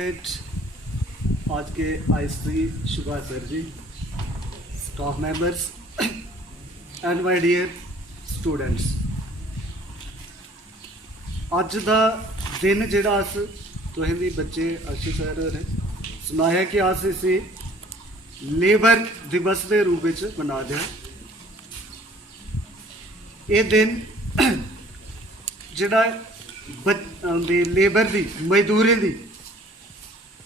आज के IC Subhash sir ji, staff members and my dear students, अज का दिन जिहड़ा अस तुहें दी बच्चे अक्षय सर ने सुनाया कि अस इसे लेबर दिवस के रूप में मना दें। ये दिन जिहड़ा लेबर की मजदूरी की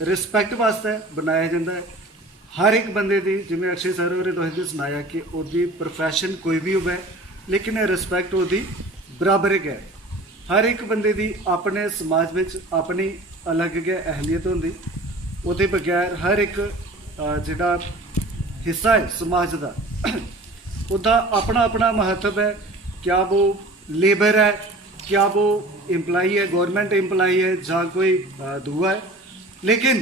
रिस्पैक्ट वास्ते बनाया जाता है। हर एक बंदे की जिवें अक्षय सर होरें तुसें सुनाया कि उसकी प्रोफैशन कोई भी होवे, लेकिन रिस्पैक्ट उसकी बराबर है। हर एक बंदे की अपने समाज में अपनी अलग गै अहमियत होंदी, उसके बगैर हर एक जिहड़ा हिस्सा है समाज का उसका अपना अपना महत्व है। क्या वो लेबर है, क्या वो एम्पलाई है, गौरमेंट एम्पलाई है, या कोई दूआ है, लेकिन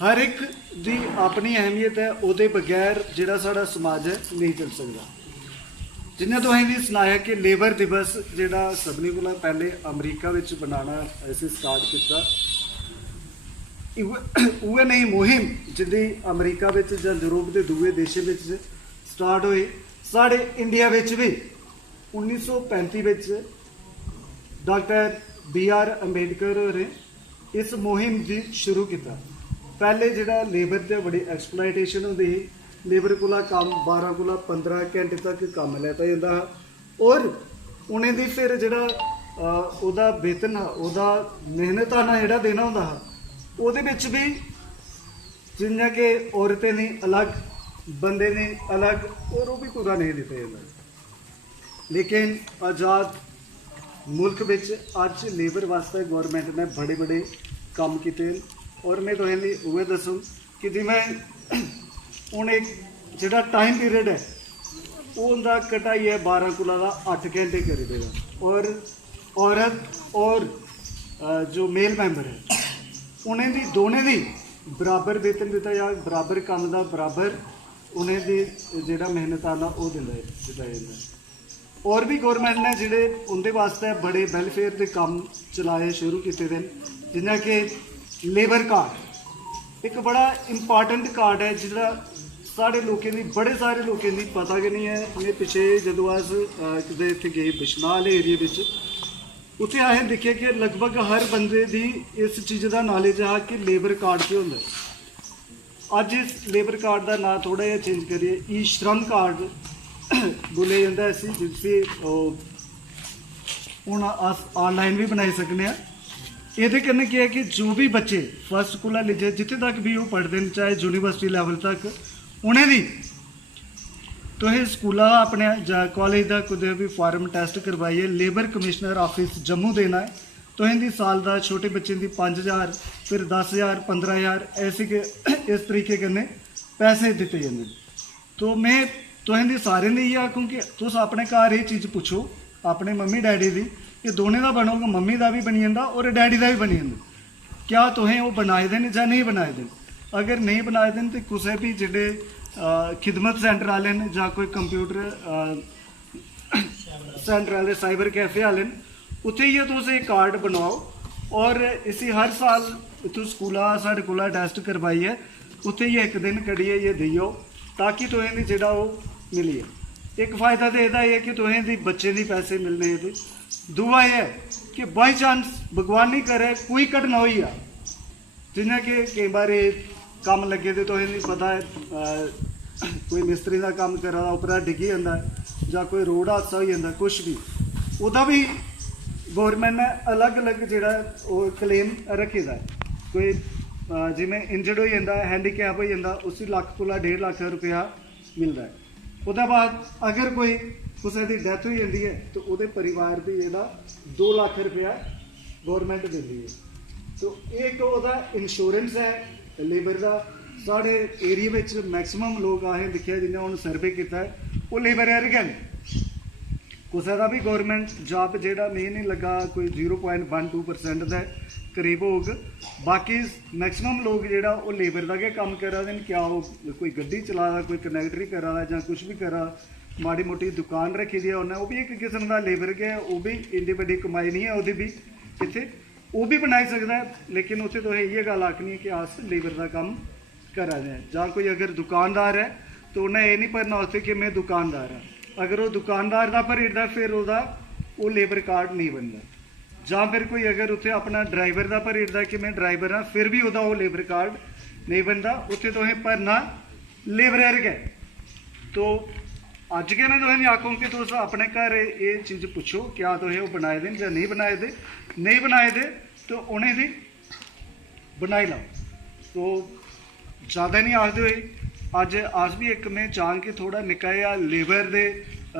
हर एक की अपनी अहमियत है। उसके बगैर जिहड़ा साडा समाज है नहीं चल सकता। जिन्हें तुसें भी सुनाया कि लेबर दिवस जिहड़ा सबने कोला पहले अमरीका विच बनाना ऐसे स्टार्ट किया, उहे नहीं मुहिम जिहड़ी अमरीका विच जां यूरोप के दूए देशों में स्टार्ट हुई, साढ़े इंडिया विच भी 1935 विच डॉक्टर BR अंबेडकर ने इस मुहिम की शुरू किया। पहले जिहड़ा लेबर ते बड़ी एक्सप्लाइटेशन होंदी ही, लेबर कोला काम 12 कोला 15 घंटे तक काम लैता जाता है, और उन्हें दी फिर जिहड़ा उहदा वेतन उहदा मेहनताना जिहड़ा देना होंदा हा, उहदे विच भी जिन्ना कि औरतें ने अलग, बंदे ने अलग, और वो भी पूरा नहीं दिता जाता। लेकिन आज़ाद मुल्क विच अज लेबर वास्ते गौरमेंट ने बड़े बड़े काम किए, और मैं तुसें दी उहे दसूं कि जिवें हुण एक जिहड़ा टाइम पीरियड है वो उनका कटाई है 12 कोला 8 घंटे करी देगा, और औरत और जो मेल मैंबर है उन्हें दी दोने दी बराबर वेतन दिता जाए, बराबर काम का बराबर उन्हें दी जिहड़ा मेहनताना वो दिता जाता है। और भी गौरमेंट ने जिहड़े उनके वास्ते बड़े वैलफेयर के काम चलाए शुरू किए हैं, जिन्हें कि लेबर कार्ड एक बड़ा इंपॉर्टेंट कार्ड है, जिसका साढ़े लोगों की बड़े सारे लोगों की पता गै नहीं है। मैं पिछे जो अस किते इत्थे गए बिश्नाह आह्ले एरिए में, उत्थे असें दिक्खे कि लगभग हर बंदे की इस चीज़ का नॉलेज है कि लेबर कार्ड क्या होंदा है। अज इस लेबर कार्ड का नाम थोड़ा जिहा चेंज करिए ई श्रम कार्ड बोलिया जाता है, जिसे हुण अस ऑनलाइन भी बनाई सकने। ये कन्नै क्या है कि जो भी बच्चे फर्स्ट कोला लेइयै जित्थे तक भी वो पढ़ते हैं, चाहे यूनिवर्सिटी लैवल तक, उन्हें भी तुसें स्कूला अपने जां कॉलेज का कुदै भी फार्म टेस्ट करवाइए लेबर कमिश्नर ऑफिस जम्मू देना है। तुसें दी साल का छोटे बच्चे की 5000, फिर 10,000, 15,000 ऐसे के इस तरीके कन्नै पैसे दिते जाते हैं। तो मैं तुसें दी सारें दी इ'यै आखूं कि तुस अपने घर ये चीज़ पुच्छो अपने मम्मी डैडी दी, ये दोनों का बनोगा, मम्मी का भी बनी जाता और डैडी का भी बनी जाता। क्या तुसें वो बनाए दे या नहीं बनाए दे? अगर नहीं बनाए दे तो कुछ भी जिहड़े खिदमत सेंटर वाले ने, या कोई कंप्यूटर सेंटर वाले, साइबर कैफे वाले ने, उत्थे ही तुस एक कार्ड बनवाओ, और इसी हर साल तुम स्कूला साढ़े कोला टेस्ट करवाइए उत्थे ही एक दिन कड़िए ये दियो, ताकि तुसें दी जिहड़ा वो मिलिए। एक फ़ायदा तो यह है कि तुसें दी बच्चे दी पैसे मिलने ये। दूआ यह है कि बाई चांस भगवान नहीं करे कोई घटना हुई आ, जिन्हें कि कई बार काम लगे तो तुसें नहीं पता है कोई मिस्त्री का काम करा दा उपरा डिग्गी जाता है, या कोई रोड हादसा हो जाता, कुछ भी वह भी गौरमेंट ने अलग अलग जिहड़ा क्लेम रखे दा है। कोई जिमें इंजर्ड हो जाता है, हैंडीकैप हो जाता, उसी लाख कोला 1.5 लाख रुपया मिलता है। उसके बाद अगर कोई किसी की डैथ हो जाती है तो वो परिवार की जिहड़ा 2 लाख रुपया गौरमेंट देती है। तो एक वह इंश्योरेंस है लेबर का। साढ़े एरिए में मैक्सीमम लोग असें दिखे जिन्हें हम सर्वे किया है वो लेबर है। किसी का भी गौरमेंट जॉब जिहड़ा नहीं लगा, कोई 0.12% के करीब होग। बाकी मैक्सीमम लोग जिहड़ा वो लेबर का गै काम करा दे। क्या वो कोई गड्डी चला रहा, कोई कनैक्टरी करा दा, जां कुछ भी करा, माड़ी मोटी दुकान रखी दी है उन्हें, वो भी एक किस्म का लेबर गै। वो भी इन्नी बड़ी कमाई नहीं है, वो भी इत्थे वो भी बनाई सकता है, लेकिन उत्थे तो ये गल आखनी है कि अस लेबर का काम करा रहे हैं। जां कोई अगर दुकानदार है तो उन्हें ये नहीं भरना उत्थे कि मैं दुकानदार हाँ, अगर वो दुकानदार का भरीदा फिर वो लेबर कार्ड नहीं बनता। जां फिर कोई अगर उत्थे अपना ड्राइवर का भरीदा कि मैं ड्राइवर हाँ, फिर भी वो लेबर कार्ड नहीं बनता, उत्थे तो भरना लेबर है। तो अज के मैं तुसें आखूँ कि तुस अपने घर ये चीज़ पुछो क्या तुसें वो बनाए दे या नहीं बनाए दे, नहीं बनाए दे तो उन्हें दी बनाई लाओ। तो ज़्यादा नहीं आखते हुए अज अस भी एक मैं चाह कि थोड़ा निक्का जिहा लेबर के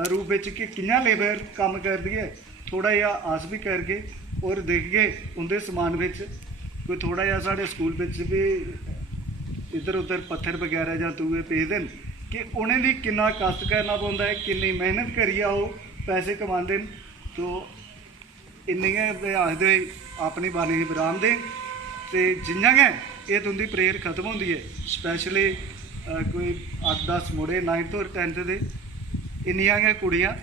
रूप में कि कि'यां लेबर काम करदी है, थोड़ा जिहा अस भी करगे और देखगे उनके समान में कोई थोड़ा जिहा साढ़े स्कूल में भी इधर उधर पत्थर वगैरह या दूए पे देन कि उन्हें भी कितना कष्ट करना पौंदा है, कितनी मेहनत करिए वो पैसे कमाते हैं। तो इन्नियां आखदे हुए अपनी बानी विराम दें तो जियां गै ये तुंदी प्रेयर खत्म होंदी है, स्पैशली कोई 8-10 मुड़े 9th और 10th दे इन्नियां गै कुड़ियां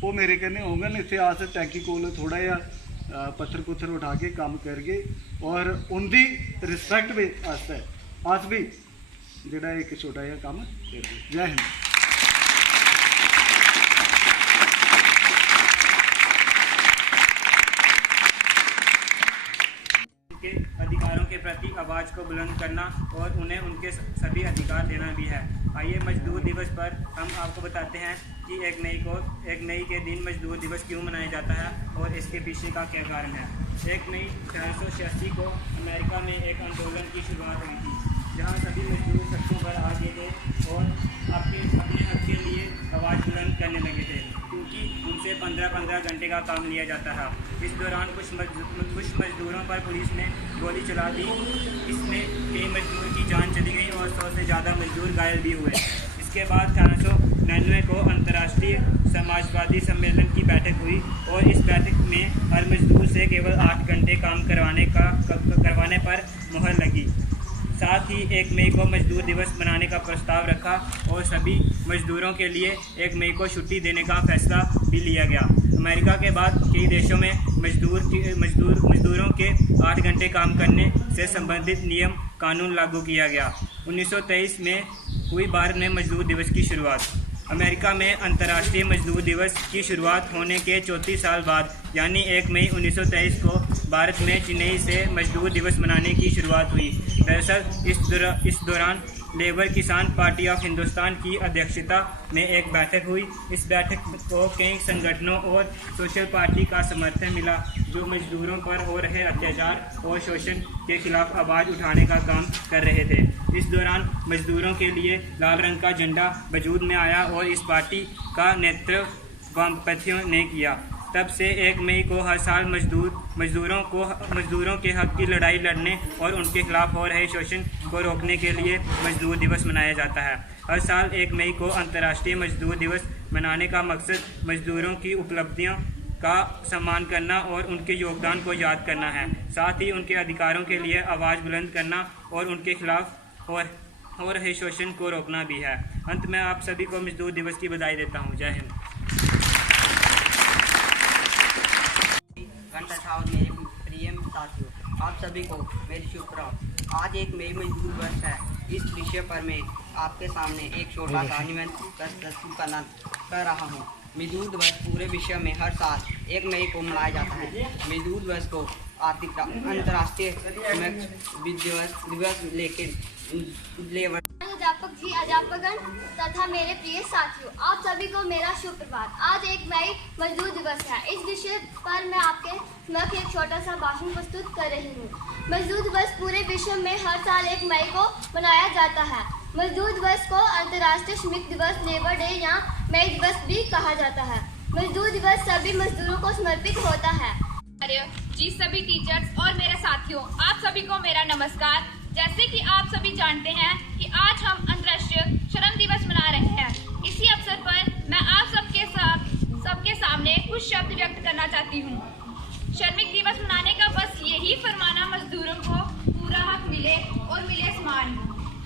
वो मेरे कन्नै होंगन, इत्थे अस टैंकी कोल थोड़ा जिहा पत्थर पुत्थर उठा के काम करगे और उनकी रिस्पैक्ट आस्तै अस भी जोड़ा एक छोटा जिहा काम करगे। जय हिंद। के अधिकारों के प्रति आवाज़ को बुलंद करना और उन्हें उनके सभी अधिकार देना भी है। आइए मजदूर दिवस पर हम आपको बताते हैं कि 1 मई के दिन मजदूर दिवस क्यों मनाया जाता है और इसके पीछे का क्या कारण है। 1 मई 1886 को अमेरिका में एक आंदोलन की शुरुआत हुई थी, जहां सभी मजदूर सड़कों पर आ गए थे और अपने हक के लिए आवाज़ बुलंद करने लगे थे, क्योंकि उनसे 15-15 घंटे का काम लिया जाता था। इस दौरान कुछ मजदूरों पर पुलिस ने गोली चला दी, इसमें कई मजदूर की जान चली गई और 100 से ज़्यादा मजदूर घायल भी हुए। इसके बाद 1899 को अंतर्राष्ट्रीय समाजवादी सम्मेलन की बैठक हुई और इस बैठक में हर मजदूर से केवल 8 घंटे काम करवाने पर मुहर लगी। साथ ही 1 मई को मजदूर दिवस मनाने का प्रस्ताव रखा और सभी मजदूरों के लिए 1 मई को छुट्टी देने का फैसला भी लिया गया। अमेरिका के बाद कई देशों में मजदूरों के 8 घंटे काम करने से संबंधित नियम कानून लागू किया गया। 1923 में हुई भारत में मजदूर दिवस की शुरुआत। अमेरिका में अंतर्राष्ट्रीय मजदूर दिवस की शुरुआत होने के 34 साल बाद यानी 1 मई 1923 को भारत में चेन्नई से मजदूर दिवस मनाने की शुरुआत हुई। दरअसल इस दौरान लेबर किसान पार्टी ऑफ हिंदुस्तान की अध्यक्षता में एक बैठक हुई। इस बैठक को कई संगठनों और सोशल पार्टी का समर्थन मिला, जो मजदूरों पर हो रहे अत्याचार और शोषण के खिलाफ आवाज़ उठाने का काम कर रहे थे। इस दौरान मजदूरों के लिए लाल रंग का झंडा वजूद में आया और इस पार्टी का नेतृत्व वामपंथियों ने किया। तब से 1 मई को हर साल मजदूरों के हक की लड़ाई लड़ने और उनके खिलाफ हो रहे शोषण को रोकने के लिए मजदूर दिवस मनाया जाता है। हर साल 1 मई को अंतर्राष्ट्रीय मजदूर दिवस मनाने का मकसद मजदूरों की उपलब्धियों का सम्मान करना और उनके योगदान को याद करना है, साथ ही उनके अधिकारों के लिए आवाज़ बुलंद करना और उनके खिलाफ हो रहे शोषण को रोकना भी है। अंत में आप सभी को मजदूर दिवस की बधाई देता हूँ। जय हिंद। मेरे प्रिय साथियों, आप सभी को मेरी शुभकामनाएं। आज 1 मई मजदूर दिवस है। इस विषय पर मैं आपके सामने एक छोटा सा निबंध प्रस्तुत कर रहा हूँ। मजदूर दिवस पूरे विश्व में हर साल 1 मई को मनाया जाता है। मजदूर दिवस को अंतर्राष्ट्रीय दिवस लेकिन लेबर अध्यापक जी, अध्यापकगण तथा मेरे प्रिय साथियों, आप सभी को मेरा शुभ प्रभात। आज 1 मई मजदूर दिवस है। इस विषय पर मैं आपके समक्ष एक छोटा सा भाषण प्रस्तुत कर रही हूँ। मजदूर दिवस पूरे विश्व में हर साल 1 मई को मनाया जाता है। मजदूर दिवस को अंतर्राष्ट्रीय श्रमिक दिवस, लेबर डे या मई दिवस भी कहा जाता है। मजदूर दिवस सभी मजदूरों को समर्पित होता है। जी सभी टीचर्स और मेरे साथियों, आप सभी को मेरा नमस्कार। जैसे कि आप सभी जानते हैं कि आज हम अंतर्राष्ट्रीय श्रम दिवस मना रहे हैं। इसी अवसर पर मैं आप सबके सामने कुछ शब्द व्यक्त करना चाहती हूँ। श्रमिक दिवस मनाने का बस यही फरमाना मजदूरों को पूरा हक मिले और मिले सम्मान।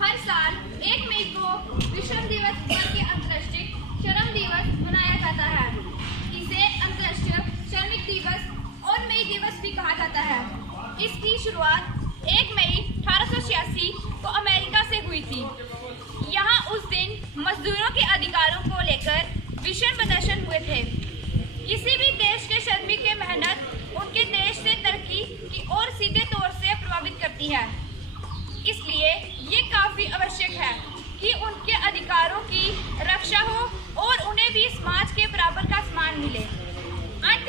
हर साल 1 मई को विश्व दिवस के अंतर्राष्ट्रीय श्रम दिवस मनाया जाता है। इसे अंतर्राष्ट्रीय श्रमिक दिवस और मई दिवस भी कहा जाता है। इसकी शुरुआत 1 मई 1886 को अमेरिका से हुई थी। यहाँ उस दिन मजदूरों के अधिकारों को लेकर भीषण प्रदर्शन हुए थे। किसी भी देश के श्रमिक की मेहनत उनके देश से तरक्की की ओर सीधे तौर से प्रभावित करती है। इसलिए ये काफी आवश्यक है कि उनके अधिकारों की रक्षा हो और उन्हें भी समाज के बराबर का सम्मान मिले।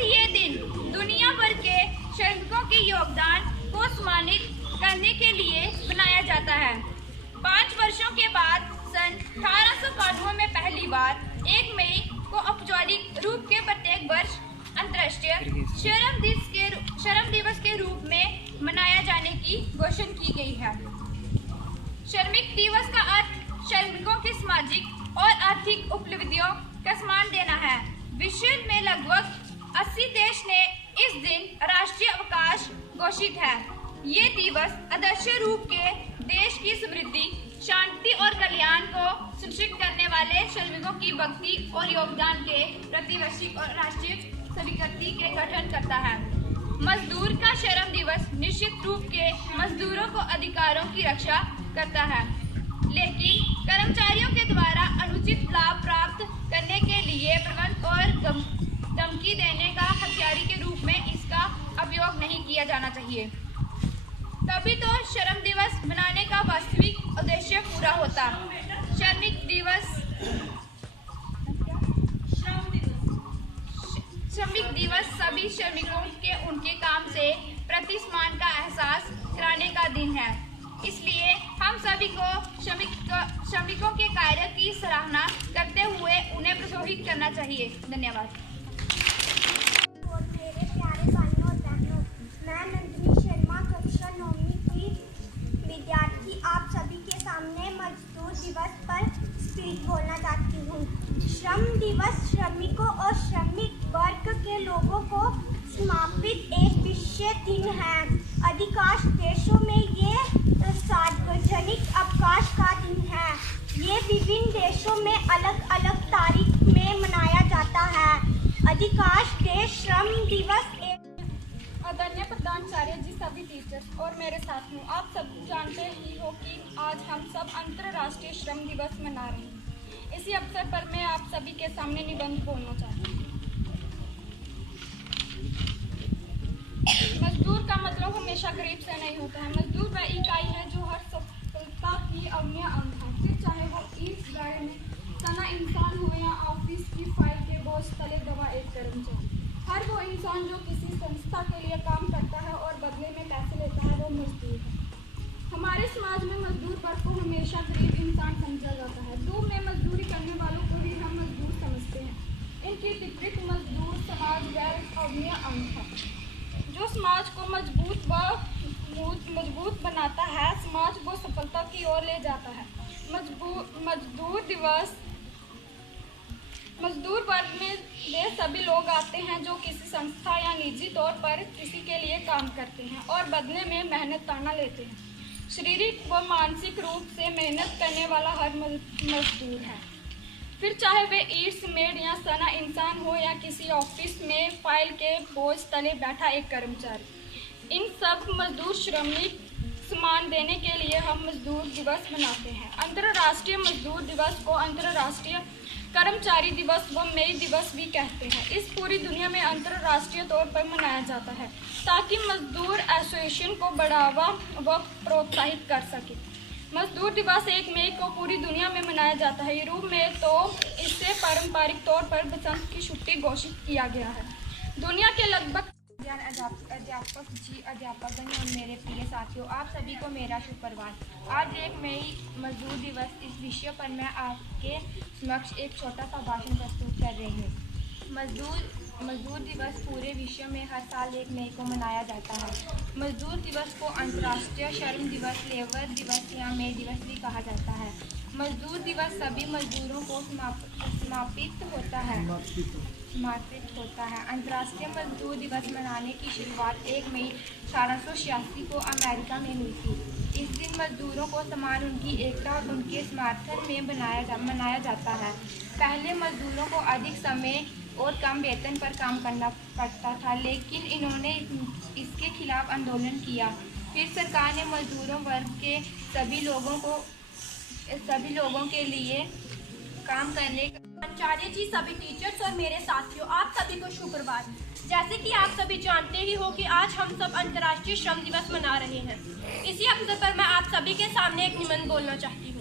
ये दिन दुनिया भर के श्रमिकों के योगदान को सम्मानित करने के लिए बनाया जाता है। 5 वर्षों के बाद सन 1891 में पहली बार 1 मई को औपचारिक रूप के प्रत्येक वर्ष अंतर्राष्ट्रीय श्रम दिवस के रूप में मनाया जाने की घोषणा की गई है। श्रमिक दिवस का अर्थ श्रमिकों की सामाजिक और आर्थिक उपलब्धियों का सम्मान देना है। विश्व में लगभग 80 देश ने इस दिन राष्ट्रीय अवकाश घोषित है। ये दिवस आदर्श रूप के देश की समृद्धि, शांति और कल्याण को सुनिश्चित करने वाले श्रमिकों की भक्ति और योगदान के प्रति वैश्विक और राष्ट्रीय स्वीकृति के गठन करता है। मजदूर का श्रम दिवस निश्चित रूप के मजदूरों को अधिकारों की रक्षा करता है, लेकिन कर्मचारियों के द्वारा अनुचित लाभ प्राप्त करने के लिए प्रबंध और धमकी देने का हथियार के रूप में इसका उपयोग नहीं किया जाना चाहिए। तभी तो श्रम दिवस मनाने का वास्तविक उद्देश्य पूरा होता। श्रमिक दिवस सभी श्रमिकों के उनके काम से प्रतिसम्मान का एहसास कराने का दिन है। इसलिए हम सभी को श्रमिकों के कार्य की सराहना करते हुए उन्हें प्रोत्साहित करना चाहिए। धन्यवाद। और मेरे प्यारे भाइयों और बहनों, मैं नंदिनी शर्मा कक्षा 9वीं की विद्यार्थी आप सभी के सामने मजदूर दिवस पर स्पीच बोलना चाहती हूँ। श्रम दिवस श्रमिकों और श्रमिक वर्ग के लोगों को समर्पित एक विशेष दिन है। अधिकांश देशों में ये सार्वजनिक अवकाश का दिन है। ये विभिन्न देशों में अलग अलग तारीख में मनाया जाता है। अधिकांश देश श्रम दिवस आदरणीय प्रधानाचार्य जी, सभी टीचर्स और मेरे साथियों, आप सब जानते ही हो कि आज हम सब अंतर्राष्ट्रीय श्रम दिवस मना रहे हैं। इसी अवसर पर मैं आप सभी के सामने निबंध बोलना चाहती हूँ। मजदूर का मतलब हमेशा गरीब से नहीं होता है। मजदूर वह इकाई है जो हर सफलता की अवनीय अंग है। फिर चाहे वो ईंट गाड़ी में तना इंसान हो या ऑफिस की फाइल के बोझ तले दबा एक कर्मचारी। हर वो इंसान जो किसी संस्था के लिए काम करता है और बदले में पैसे लेता है, वो मजदूर है। हमारे समाज में मजदूर वर्ग को हमेशा गरीब इंसान समझा जाता है। धूप में मजदूरी करने वालों को ही हम मजदूर समझते हैं। इनकी विपरीत मजदूर समाज गैर अवनीय अंग है जो समाज को मजबूत बनाता है, समाज को सफलता की ओर ले जाता है। मजदूर वर्ग में वे सभी लोग आते हैं जो किसी संस्था या निजी तौर पर किसी के लिए काम करते हैं और बदले में मेहनत ताना लेते हैं। शारीरिक व मानसिक रूप से मेहनत करने वाला हर मजदूर है। फिर चाहे वे ईंट सीमेंट या सना इंसान हो या किसी ऑफिस में फाइल के बोझ तले बैठा एक कर्मचारी। इन सब मजदूर श्रमिक सम्मान देने के लिए हम मजदूर दिवस मनाते हैं। अंतर्राष्ट्रीय मजदूर दिवस को अंतर्राष्ट्रीय कर्मचारी दिवस व मई दिवस भी कहते हैं। इस पूरी दुनिया में अंतर्राष्ट्रीय तौर पर मनाया जाता है ताकि मजदूर एसोसिएशन को बढ़ावा व प्रोत्साहित कर सके। मजदूर दिवस 1 मई को पूरी दुनिया में मनाया जाता है। यूरोप में तो इसे पारंपरिक तौर पर बसंत की छुट्टी घोषित किया गया है। दुनिया के लगभग अध्यापक जी, अध्यापकगण और मेरे प्रिय साथियों, आप सभी को मेरा सुप्रभात। आज 1 मई मजदूर दिवस इस विषय पर मैं आपके समक्ष एक छोटा सा भाषण प्रस्तुत कर रही हूँ। मजदूर दिवस पूरे विश्व में हर साल 1 मई को मनाया जाता है। मजदूर दिवस को अंतर्राष्ट्रीय श्रम दिवस, लेबर दिवस या मई दिवस भी कहा जाता है। मजदूर दिवस सभी मजदूरों को समर्पित होता है। अंतर्राष्ट्रीय मजदूर दिवस मनाने की शुरुआत 1 मई 1886 को अमेरिका में हुई थी। इस दिन मजदूरों को सम्मान, उनकी एकता और उनके समर्थन में मनाया जाता है। पहले मजदूरों को अधिक समय और कम वेतन पर काम करना पड़ता था, लेकिन इन्होंने इसके खिलाफ आंदोलन किया। फिर सरकार ने मजदूरों वर्ग के सभी लोगों के लिए काम करने का। आचार्य जी, सभी टीचर्स और मेरे साथियों, आप सभी को सुप्रभात। जैसे कि आप सभी जानते ही हो कि आज हम सब अंतर्राष्ट्रीय श्रम दिवस मना रहे हैं। इसी अवसर पर मैं आप सभी के सामने एक निबंध बोलना चाहती हूँ।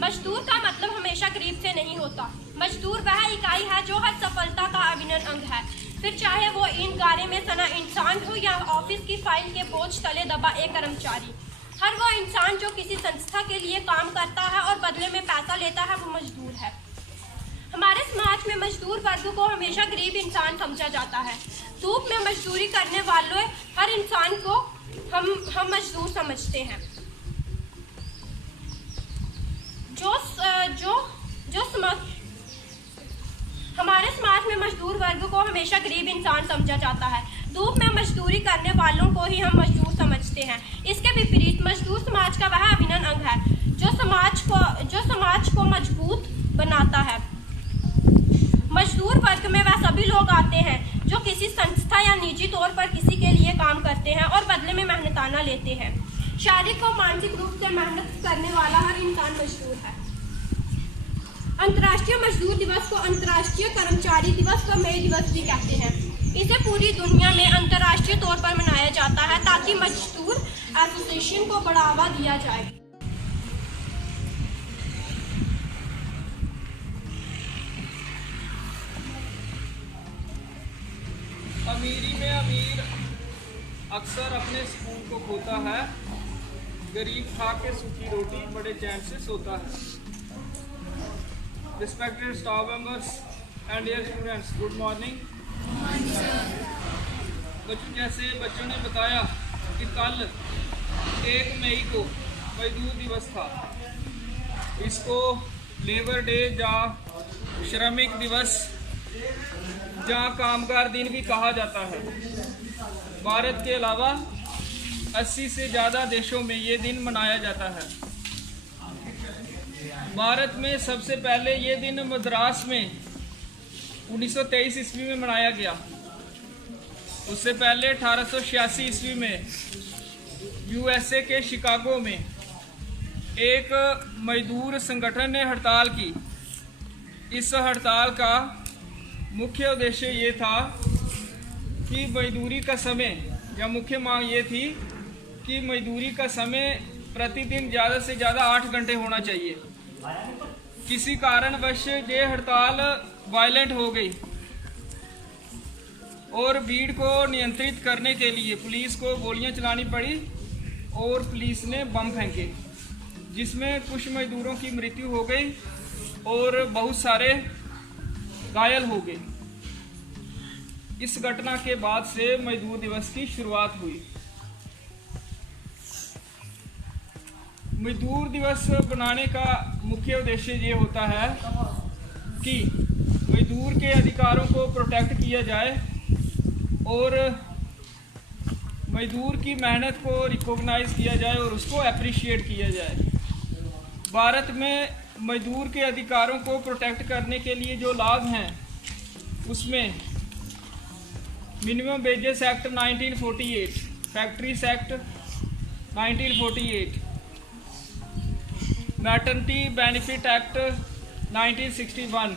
मजदूर का मतलब हमेशा गरीब से नहीं होता। मजदूर वह इकाई है जो हर सफलता का अभिन्न अंग है, फिर चाहे वो ईंट गारे में सना इंसान हो या ऑफिस की फाइल के बोझ तले दबा एक कर्मचारी। हर वो इंसान जो किसी संस्था के लिए काम करता है और बदले में पैसा लेता है, वो मजदूर है। हमारे समाज में मजदूर वर्ग को हमेशा गरीब इंसान समझा जाता है। धूप में मजदूरी करने वाले हर इंसान को हम मजदूर समझते हैं। हमारे समाज में मजदूर वर्ग को हमेशा गरीब इंसान समझा जाता है। धूप में मजदूरी करने वालों को ही हम मजदूर समझते हैं। इसके विपरीत मजदूर समाज का वह अभिन्न अंग है जो समाज को मजबूत बनाता है। मजदूर वर्ग में वह सभी लोग आते हैं जो किसी संस्था या निजी तौर पर किसी के लिए काम करते हैं और बदले में मेहनताना लेते हैं। शारीरिक और मानसिक रूप से मेहनत करने वाला हर इंसान मजदूर है। अंतर्राष्ट्रीय मजदूर दिवस को अंतर्राष्ट्रीय कर्मचारी दिवस व मई दिवस भी कहते हैं। इसे पूरी दुनिया में अंतर्राष्ट्रीय तौर पर मनाया जाता है ताकि मजदूर एसोसिएशन को बढ़ावा दिया जाए। अमीरी में अमीर अक्सर अपने सुकून को खोता है, गरीब खा के सूखी रोटी बड़े चैन से सोता है। Respected staff members and dear students, good morning. जैसे बच्चों ने बताया कि कल 1 मई को मजदूर दिवस था। इसको लेबर डे या श्रमिक दिवस या कामगार दिन भी कहा जाता है। भारत के अलावा 80 से ज़्यादा देशों में ये दिन मनाया जाता है। भारत में सबसे पहले ये दिन मद्रास में 1923 ईस्वी में मनाया गया। उससे पहले 1886 ईस्वी में यूएसए के शिकागो में एक मजदूर संगठन ने हड़ताल की। इस हड़ताल का मुख्य उद्देश्य ये था कि मजदूरी का समय या मुख्य मांग ये थी कि मजदूरी का समय प्रतिदिन ज़्यादा से ज़्यादा 8 घंटे होना चाहिए। किसी कारणवश ये हड़ताल वायलेंट हो गई और भीड़ को नियंत्रित करने के लिए पुलिस को गोलियां चलानी पड़ी और पुलिस ने बम फेंके, जिसमें कुछ मजदूरों की मृत्यु हो गई और बहुत सारे घायल हो गए। इस घटना के बाद से मजदूर दिवस की शुरुआत हुई। मजदूर दिवस बनाने का मुख्य उद्देश्य ये होता है कि मजदूर के अधिकारों को प्रोटेक्ट किया जाए और मजदूर की मेहनत को रिकॉग्नाइज किया जाए और उसको अप्रिशिएट किया जाए। भारत में मजदूर के अधिकारों को प्रोटेक्ट करने के लिए जो लॉज हैं उसमें minimum wages act 1948, factories act 1948, maternity benefit act 1961,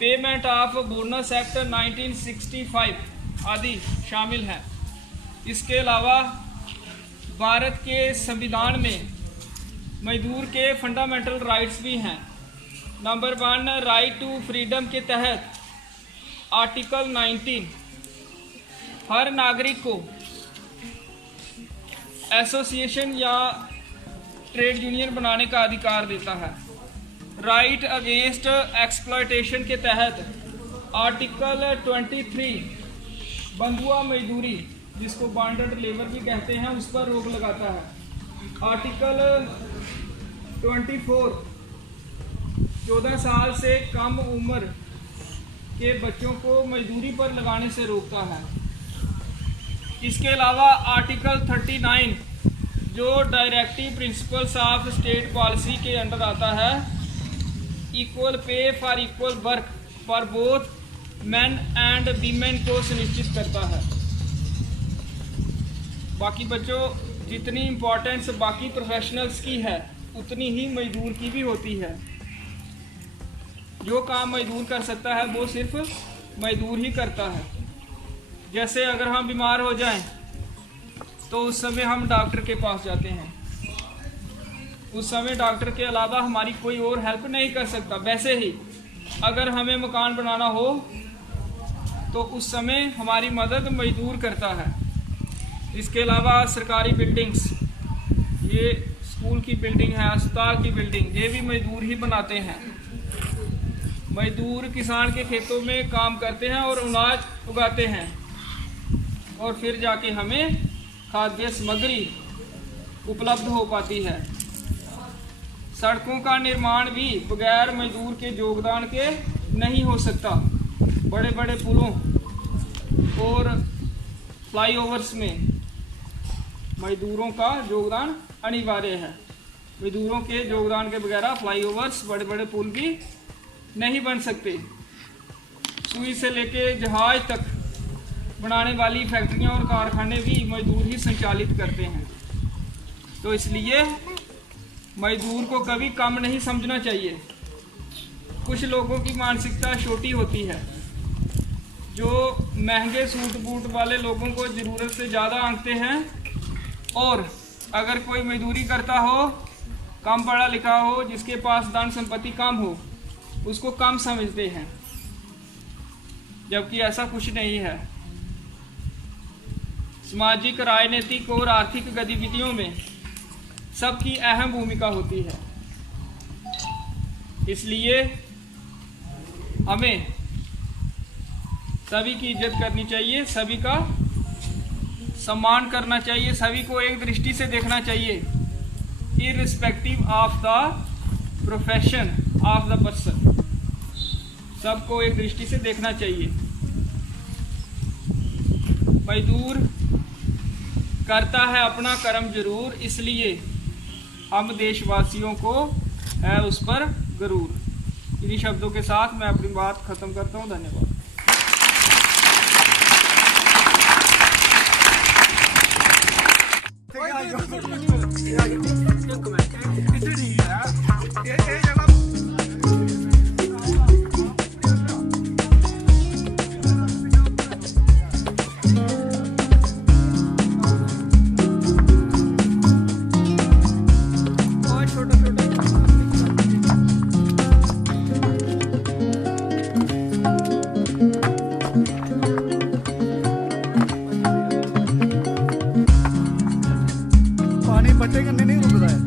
payment of bonus act 1965 आदि शामिल हैं। इसके अलावा भारत के संविधान में मजदूर के फंडामेंटल राइट्स भी हैं। नंबर 1, राइट टू फ्रीडम के तहत आर्टिकल 19 हर नागरिक को एसोसिएशन या ट्रेड यूनियन बनाने का अधिकार देता है। राइट अगेंस्ट एक्सप्लॉयटेशन के तहत आर्टिकल 23 बंधुआ मजदूरी, जिसको बॉन्डेड लेबर भी कहते हैं, उस पर रोक लगाता है। आर्टिकल 24 14 साल से कम उम्र के बच्चों को मजदूरी पर लगाने से रोकता है। इसके अलावा आर्टिकल 39 जो directive principles of state policy के अंडर आता है, equal pay for equal work for both man and women को सुनिश्चित करता है। बाकी बच्चों, जितनी इम्पोर्टेंस बाकी प्रोफेशनल्स की है उतनी ही मजदूर की भी होती है। जो काम मजदूर कर सकता है वो सिर्फ मजदूर ही करता है। जैसे अगर हम बीमार हो जाएं तो उस समय हम डॉक्टर के पास जाते हैं। उस समय डॉक्टर के अलावा हमारी कोई और हेल्प नहीं कर सकता। वैसे ही अगर हमें मकान बनाना हो तो उस समय हमारी मदद मजदूर करता है। इसके अलावा सरकारी बिल्डिंग्स, ये स्कूल की बिल्डिंग है, अस्पताल की बिल्डिंग, ये भी मजदूर ही बनाते हैं। मजदूर किसान के खेतों में काम करते हैं और अनाज उगाते हैं और फिर जाके हमें खाद्य सामग्री उपलब्ध हो पाती है। सड़कों का निर्माण भी बगैर मजदूर के योगदान के नहीं हो सकता। बड़े बड़े पुलों और फ्लाईओवर्स में मजदूरों का योगदान अनिवार्य है। मजदूरों के योगदान के बगैर फ्लाईओवर्स, बड़े बड़े पुल भी नहीं बन सकते। सुई से लेके जहाज तक बनाने वाली फैक्ट्रियां और कारखाने भी मजदूर ही संचालित करते हैं। तो इसलिए मजदूर को कभी कम नहीं समझना चाहिए। कुछ लोगों की मानसिकता छोटी होती है, जो महंगे सूट बूट वाले लोगों को ज़रूरत से ज़्यादा आंकते हैं, और अगर कोई मजदूरी करता हो, कम पढ़ा लिखा हो, जिसके पास धन संपत्ति कम हो, उसको कम समझते हैं, जबकि ऐसा कुछ नहीं है। सामाजिक, राजनीतिक और आर्थिक गतिविधियों में सबकी अहम भूमिका होती है। इसलिए हमें सभी की इज्जत करनी चाहिए, सभी का सम्मान करना चाहिए, सभी को एक दृष्टि से देखना चाहिए, irrespective of the profession of the person. सबको एक दृष्टि से देखना चाहिए। मजदूर करता है अपना कर्म जरूर, इसलिए हम देशवासियों को है उस पर गरूर। इन्हीं शब्दों के साथ मैं अपनी बात खत्म करता हूँ। धन्यवाद। पानी बट्टे करने नहीं रुक रहा है।